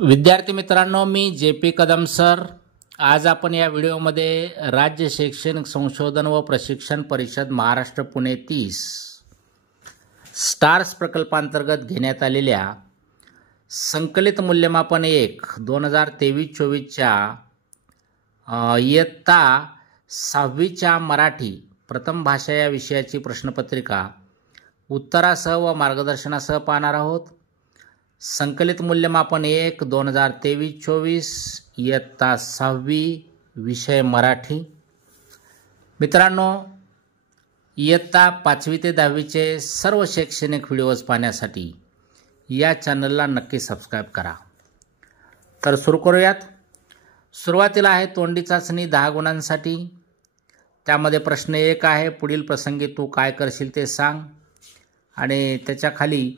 विद्यार्थी मित्रांनो, मी J P. Kadam sir. आज आपण या व्हिडिओमध्ये राज्य शैक्षणिक संशोधन व प्रशिक्षण परिषद महाराष्ट्र पुणे 30 स्टार्स प्रकल्पांतर्गत घेण्यात आलेल्या संकलित मूल्यमापन 1 2023-24च्या इयत्ता 6वीच्या मराठी प्रथम भाषा या विषयाची प्रश्नपत्रिका उत्तरासह व मार्गदर्शनासह पाहणार आहोत. संकलित मूल्यमापन 1 2023-24 इयत्ता 6वी विषय मराठी. मित्रांनो, इयत्ता 5वी ते 10वीचे सर्व शैक्षणिक व्हिडिओज पाहण्यासाठी या चॅनलला नक्की सबस्क्राईब करा. तर सुरू करूयात. सुरुवातीला आहे तोंडी चाचणी 10 गुणांसाठी. त्यामध्ये प्रश्न 1 आहे, पुढील प्रसंगी तू काय करशील ते सांग. आणि त्याच्या खाली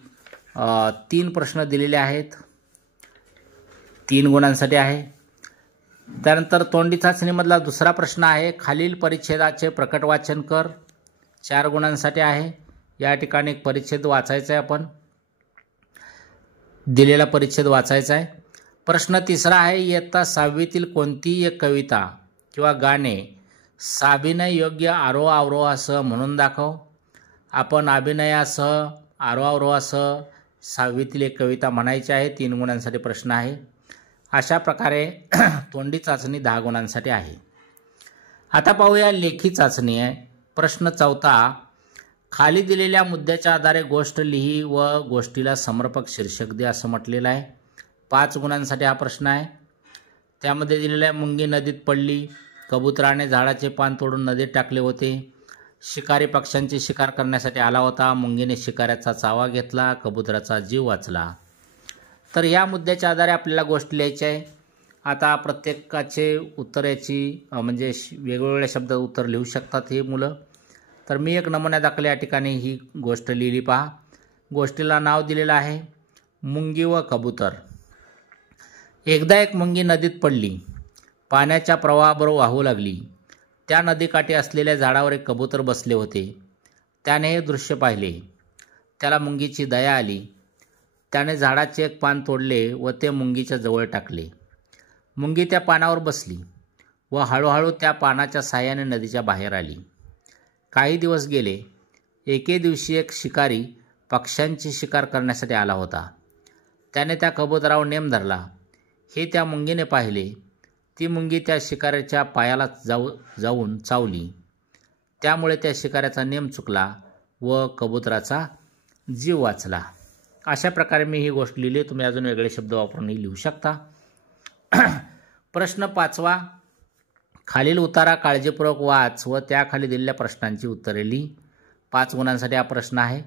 3 प्रश्न दिलेले आहेत, 3 गुणांसाठी आहे. त्यानंतर तोंडी चाचणीमधला दुसरा प्रश्न आहे, खालील परिच्छेदाचे प्रकट वाचन कर, 4 गुणांसाठी आहे. या ठिकाणी एक परिच्छेद वाचायचा आहे, आपण दिलेला परिच्छेद वाचायचा आहे. प्रश्न 3 आहे, इयत्ता 6वीतील कोणतीही एक कविता किंवा गाणे साभिनय योग्य आरोहावरोहासह म्हणून दाखव. आपण अभिनयासह आरोहावरोहासह 6वीतील एक कविता म्हणायची आहे. 3 गुणांसाठी प्रश्न आहे. अशा प्रकारे तोंडी चाचणी 10 गुणांसाठी आहे. आता पाहूया लेखी चाचणी आहे. प्रश्न 4, खाली दिलेल्या मुद्द्याच्या आधारे गोष्ट लिही व गोष्टीला समर्पक शीर्षक दे असं म्हटलेलं आहे. 5 गुणांसाठी हा प्रश्न आहे. त्यामध्ये दिलेलं आहे, मुंगी नदीत पडली, कबुतराने झाडाचे पान तोडून नदीत टाकले होते, शिकारी पक्ष्यांची शिकार करण्यासाठी आला होता, मुंगीने शिकाऱ्याचा चावा घेतला, कबुतराचा जीव वाचला. तर या मुद्द्याच्या आधारे आपल्याला गोष्ट लिहायची आहे. आता प्रत्येकाचे उत्तर याची म्हणजे वेगवेगळ्या शब्दात उत्तर लिहू शकतात हे मुलं. तर मी एक नमुन्यादाखल या ठिकाणी ही गोष्ट लिहिली. पहा, गोष्टीला नाव दिलेलं आहे मुंगी व कबूतर. एकदा एक मुंगी नदीत पडली, पाण्याच्या प्रवाहाबरोबर वाहू लागली. त्या नदीकाठी असलेल्या झाडावर एक कबूतर बसले होते. त्याने हे दृश्य पाहिले. त्याला मुंगीची दया आली. त्याने झाडाचे एक पान तोडले व ते मुंगीच्या जवळ टाकले. मुंगी त्या पानावर बसली व हळूहळू त्या पानाच्या साहाय्याने नदीच्या बाहेर आली. काही दिवस गेले. एके दिवशी एक शिकारी पक्ष्यांची शिकार करण्यासाठी आला होता. त्याने त्या कबुतरावर नेम धरला. हे त्या मुंगीने पाहिले. ती मुंगी त्या शिकाऱ्याच्या पायाला जाऊन चावली. त्यामुळे त्या शिकाऱ्याचा नेम चुकला व कबुतराचा जीव वाचला. अशा प्रकारे मी ही गोष्ट लिहिली. तुम्ही अजून वेगळे शब्द वापरूनही लिहू शकता. प्रश्न 5, खालील उतारा काळजीपूर्वक वाच व त्याखाली दिलेल्या प्रश्नांची उत्तरे लिही. 5 गुणांसाठी हा प्रश्न आहे.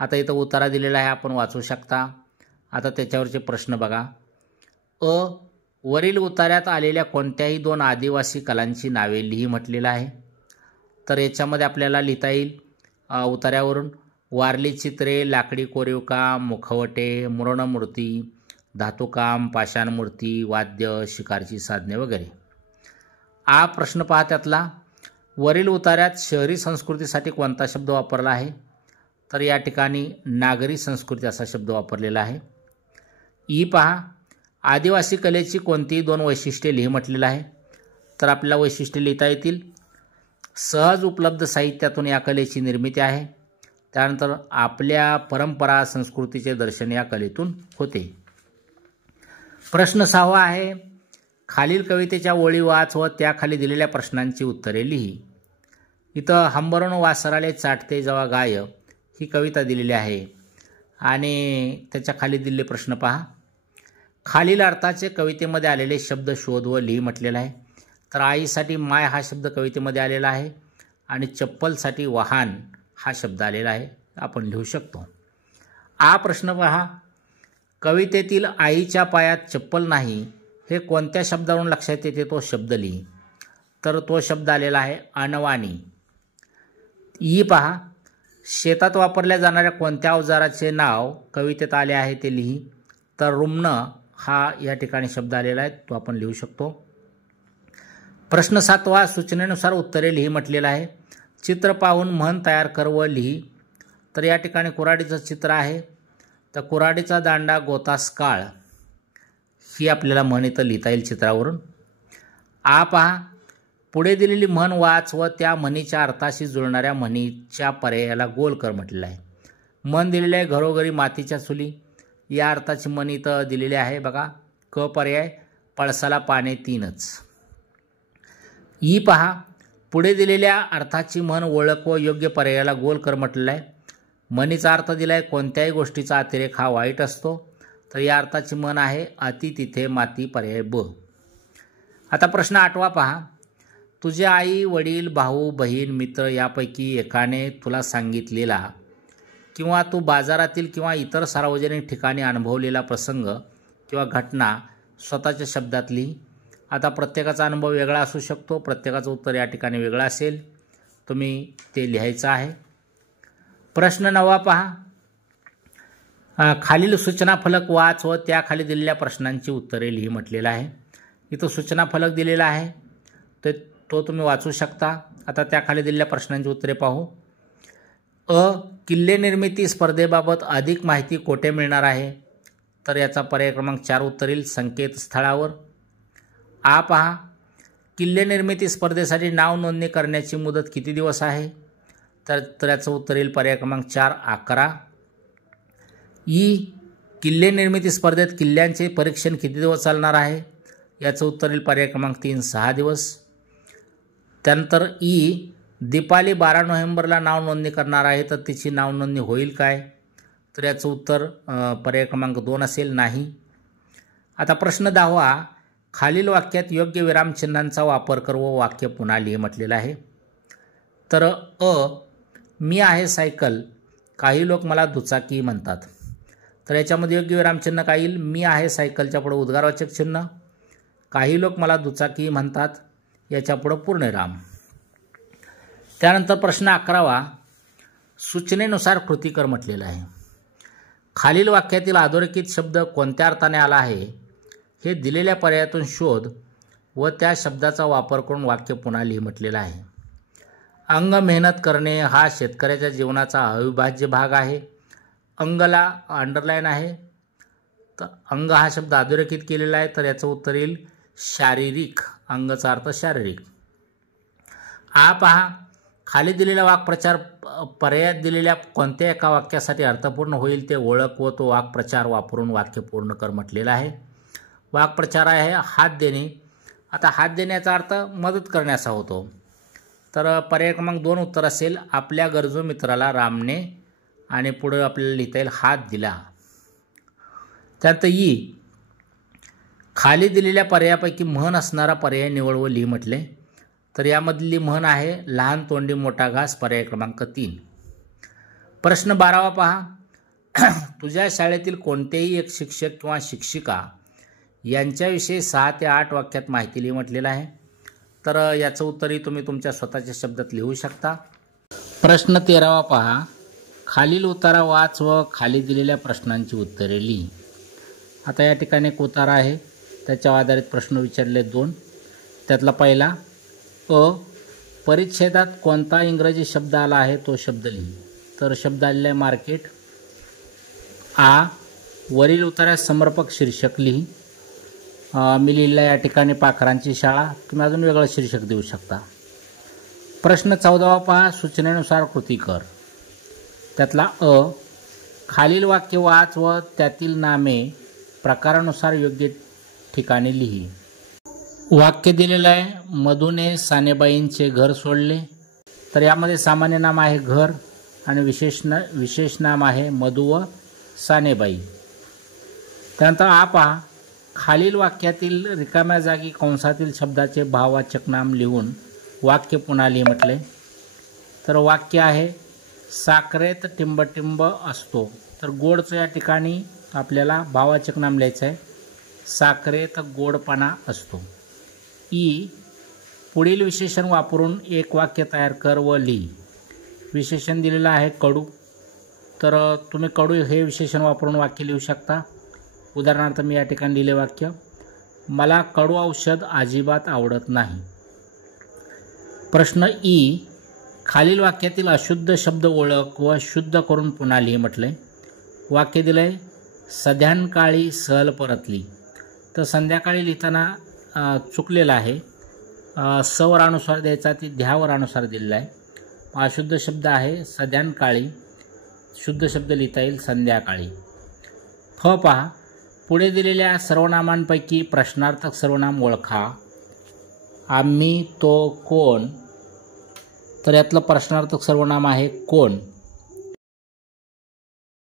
आता इथं उतारा दिलेला आहे, आपण वाचू शकता. आता त्याच्यावरचे प्रश्न बघा. वरील उतार्यात आलेल्या कोणत्याही 2 आदिवासी कलांची नावे लिही म्हटलेलं आहे. तर याच्यामध्ये आपल्याला लिहिता येईल उतार्यावरून वारली चित्रे, लाकडी कोरीवकाम, मुखवटे, मृणमूर्ती, धातुकाम, पाषाणमूर्ती, वाद्य, शिकारची साधने वगैरे. प्रश्न पहा त्यातला, वरील उतार्यात शहरी संस्कृतीसाठी कोणता शब्द वापरला आहे. तर या ठिकाणी नागरी संस्कृती असा शब्द वापरलेला आहे. पहा, आदिवासी कलेची कोणतीही 2 वैशिष्ट्ये लिही म्हटलेलं आहे. तर आपल्याला वैशिष्ट्ये लिहिता येतील. सहज उपलब्ध साहित्यातून या कलेची निर्मिती आहे. त्यानंतर आपल्या परंपरा संस्कृतीचे दर्शन या कलेतून होते. प्रश्न 6 आहे, खालील कवितेच्या ओळी वाच व त्याखाली दिलेल्या प्रश्नांची उत्तरे लिही. इथं हंबरून वासराले चाटते जेव्हा गाय ही कविता दिलेली आहे आणि त्याच्या खाली दिलेले प्रश्न पहा. खालील अर्थाचे कवितेमध्ये आलेले शब्द शोध व लिही म्हटलेला आहे. तर आईसाठी माय हा शब्द कवितेमध्ये आलेला आहे आणि चप्पलसाठी वाहन हा शब्द आलेला आहे, आपण लिहू शकतो. प्रश्न पहा, कवितेतील आईच्या पायात चप्पल नाही हे कोणत्या शब्दावरून लक्षात येते तो शब्द लिही. तर तो शब्द आलेला आहे अनवाणी. पहा, शेतात वापरल्या जाणाऱ्या कोणत्या अवजाराचे नाव कवितेत आले आहे ते लिही. तर रुमण हा या ठिकाणी शब्द आलेला आहे, तो आपण लिहू शकतो. प्रश्न 7, सूचनेनुसार उत्तरे लिही म्हटलेला आहे. चित्र पाहून म्हण तयार कर व लिही. तर या ठिकाणी कुऱ्हाडीचं चित्र आहे. तर कुऱ्हाडीचा दांडा गोतास काळ ही आपल्याला म्हण इथं लिहिता येईल चित्रावरून. आ पहा, पुढे दिलेली म्हण वाच व त्या म्हणीच्या अर्थाशी जुळणाऱ्या म्हणीच्या पर्यायाला गोल कर म्हटलेलं आहे. म्हण दिलेली आहे घरोघरी मातीच्या चुली, या अर्थाची म्हण इथं दिलेली आहे बघा. क पर्याय, पळसाला पाने तीनच. ई पहा, पुढे दिलेल्या अर्थाची म्हण ओळख व योग्य पर्यायाला गोल कर म्हटलेलं आहे. म्हणीचा अर्थ दिला आहे कोणत्याही गोष्टीचा अतिरेक हा वाईट असतो, तर या अर्थाची म्हण आहे अति तिथे माती, पर्याय ब. आता प्रश्न 8वा पहा, तुझे आई वडील भाऊ बहीण मित्र यापैकी एकाने तुला सांगितलेला किंवा तू बाजारातील किंवा इतर सार्वजनिक ठिकाणी अनुभवलेला प्रसंग किंवा घटना स्वतःच्या शब्दात लिही. आता प्रत्येकाचा अनुभव वेगळा असू शकतो, प्रत्येकाचं उत्तर या ठिकाणी वेगळं असेल, तुम्ही ते लिहायचं आहे. प्रश्न 9वा पहा, खालील सूचना फलक वाच व त्याखाली दिलेल्या प्रश्नांची उत्तरे लिही म्हटलेलं आहे. इथं सूचना फलक दिलेला आहे, तर तो तुम्ही वाचू शकता. आता त्याखाली दिलेल्या प्रश्नांची उत्तरे पाहू. अ, किल्ले निर्मिती स्पर्धेबाबत अधिक माहिती कोठे मिळणार आहे, तर याचा पर्याय क्रमांक 4 उत्तर येईल संकेतस्थळावर. आ पहा, किल्ले निर्मिती स्पर्धेसाठी नाव नोंदणी करण्याची मुदत किती दिवस आहे, तर याचं उत्तर येईल पर्याय क्रमांक 4 11. ई, किल्ले निर्मिती स्पर्धेत किल्ल्यांचे परीक्षण किती दिवस चालणार आहे, याचं उत्तर येईल पर्याय क्रमांक 3 6 दिवस. त्यानंतर ई, दीपाली 12 नोव्हेंबरला नाव नोंदणी करणार आहे, तर तिची नाव नोंदणी होईल काय, तर याचं उत्तर पर्याय क्रमांक 2 असेल नाही. आता प्रश्न 10वा, खालील वाक्यात योग्य विरामचिन्हांचा वापर कर व वाक्य पुन्हा लिहि म्हटलेलं आहे. तर अ, मी आहे सायकल, काही लोक मला दुचाकी म्हणतात, तर याच्यामध्ये योग्य विरामचिन्ह काय येईल, मी आहे सायकलच्या पुढे उद्गारवाचक चिन्ह, काही लोक मला दुचाकी म्हणतात याच्या पुढे पूर्णविराम. त्यानंतर प्रश्न 11वा, सूचनेनुसार कृती कर म्हटलेलं आहे. खालील वाक्यातील अधोरेखित शब्द कोणत्या अर्थाने आला आहे हे दिलेल्या पर्यायातून शोध व त्या शब्दाचा वापर करून वाक्य पुन्हा लिहि म्हटलेलं आहे. अंग मेहनत करणे हा शेतकऱ्याच्या जीवनाचा अविभाज्य भाग आहे. अंगला अंडरलाईन आहे, तर अंग हा शब्द अधोरेखित केलेला आहे, तर याचं उत्तर येईल शारीरिक. अंगचा अर्थ शारीरिक. आ पहा, खाली दिलेला वाक्प्रचार पर्यायात दिलेल्या कोणत्या एका वाक्यासाठी अर्थपूर्ण होईल ते ओळख व तो वाक्प्रचार वापरून वाक्य पूर्ण कर म्हटलेला आहे. वाक्प्रचार आहे हात देणे. आता हात देण्याचा अर्थ मदत करण्याचा होतो, तर पर्याय क्रमांक 2 उत्तर असेल आपल्या गरजू मित्राला रामने, आणि पुढे आपल्याला लिहिता येईल हात दिला. त्यात ई, खाली दिलेल्या पर्यायापैकी म्हण असणारा पर्याय निवड व लिहि म्हटले, तर यामधली म्हण आहे लहान तोंडी मोठा घास, पर्याय क्रमांक 3. प्रश्न 12वा पहा, तुझ्या शाळेतील कोणतेही एक शिक्षक किंवा शिक्षिका यांच्याविषयी 6 ते 8 वाक्यात माहिती लिहि म्हटलेलं आहे, तर याचं उत्तरही तुम्ही तुमच्या स्वतःच्या शब्दात लिहू शकता. प्रश्न 13वा पहा, खालील उतारा वाच व खाली दिलेल्या प्रश्नांची उत्तरे लिहि. आता या ठिकाणी एक उतारा आहे, त्याच्यावर आधारित प्रश्न विचारले 2. त्यातला पहिला, अ, परिच्छेदात कोणता इंग्रजी शब्द आला आहे तो शब्द लिहि, तर शब्द आलेला आहे मार्केट. आ, वरील उतारात समर्पक शीर्षक लिहि. मी लिहिलं या ठिकाणी पाखरांची शाळा, तुम्ही अजून वेगळं शीर्षक देऊ शकता. प्रश्न 14वा पहा, सूचनेनुसार कृती कर. त्यातला अ, खालील वाक्य वाच व त्यातील नामे प्रकारानुसार योग्य ठिकाणी लिहि. वाक्य दिलेलं आहे मधूने सानेबाईंचे घर सोडले, तर यामध्ये सामान्य नाम आहे घर आणि विशेष नाम आहे मधू व सानेबाई. त्यानंतर आ पहा, खालील वाक्यातील रिकाम्या जागी कंसातील शब्दाचे भाववाचक नाम लिहून वाक्य पुन्हा लिहि म्हटले, तर वाक्य आहे साखरेत टिंबटिंब असतो, तर गोडचं या ठिकाणी आपल्याला भाववाचक नाम लिहायचं आहे, साखरेत गोडपणा असतो. ई, पुढील विशेषण वापरून एक वाक्य तयार कर व लिहि. विशेषण दिलेलं आहे कडू, तर तुम्ही कडू हे विशेषण वापरून वाक्य लिहू शकता. उदाहरणार्थ मी या ठिकाणी लिहिले वाक्य, मला कडू औषध अजिबात आवडत नाही. प्रश्न ई, खालील वाक्यातील अशुद्ध शब्द ओळख व शुद्ध करून पुन्हा लिहि म्हटले. वाक्य दिलंय सध्यानकाळी सहल परतली, तर संध्याकाळी लिहिताना चुकलेलं आहे. सवर अनुस्वार द्यायचा, ती ध्यावर अनुस्वार दिलेला आहे. अशुद्ध शब्द आहे संध्याकाळी, शुद्ध शब्द लिहिता येईल संध्याकाळी. फ पहा, पुढे दिलेल्या सर्वनामांपैकी प्रश्नार्थक सर्वनाम ओळखा. आम्ही, तो, कोण. तर यातलं प्रश्नार्थक सर्वनाम आहे कोण.